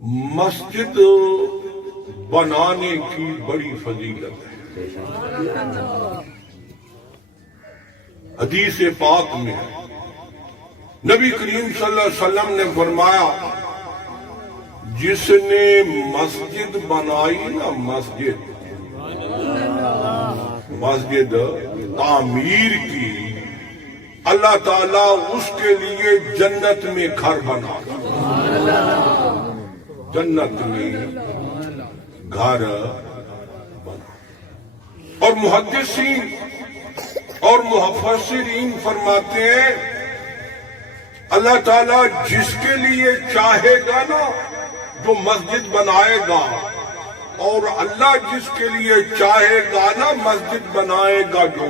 مسجد بنانے کی بڑی فضیلت ہے۔ حدیث پاک میں نبی کریم صلی اللہ علیہ وسلم نے فرمایا، جس نے مسجد بنائی نا، مسجد تعمیر کی، اللہ تعالیٰ اس کے لیے جنت میں گھر بنا، جنت میں گھر بنا۔ اور محدثین اور مفسرین فرماتے ہیں، اللہ تعالیٰ جس کے لیے چاہے گا نا جو مسجد بنائے گا، اور اللہ جس کے لیے چاہے گا نا مسجد بنائے گا جو،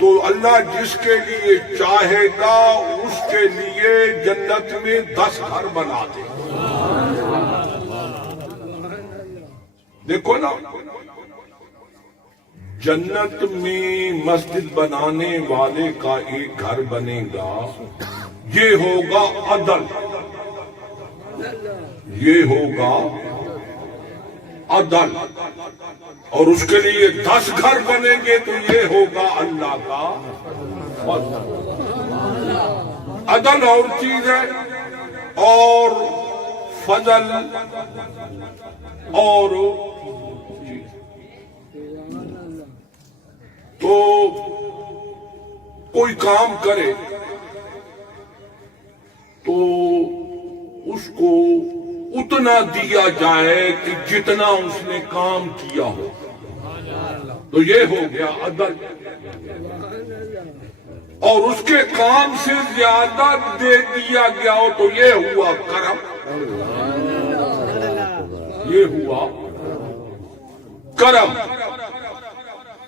تو اللہ جس کے لیے چاہے گا اس کے لیے جنت میں 10 گھر بنا دے۔ دیکھو نا، جنت میں مسجد بنانے والے کا ایک گھر بنے گا، یہ ہوگا عدل، یہ ہوگا عدل، اور اس کے لیے 10 گھر بنیں گے تو یہ ہوگا اللہ کا فضل۔ عدل اور چیز ہے، اور فضل اور تو کوئی کام کرے تو اس کو اتنا دیا جائے کہ جتنا اس نے کام کیا ہو، تو یہ ہو گیا عدل۔ اور اس کے کام سے زیادہ دے دیا گیا ہو تو یہ ہوا کرم، یہ ہوا کرم۔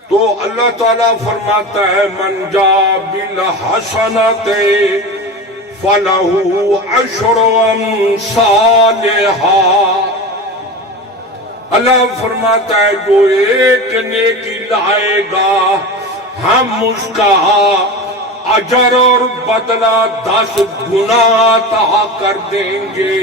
تو اللہ تعالیٰ فرماتا ہے، من جاء بالحسنۃ فَلَهُ عَشْرُ أَمْثَالِهَا۔ اللہ فرماتا ہے جو ایک نیکی لائے گا ہم اس کا اجر اور بدلہ 10 گنا عطا کر دیں گے۔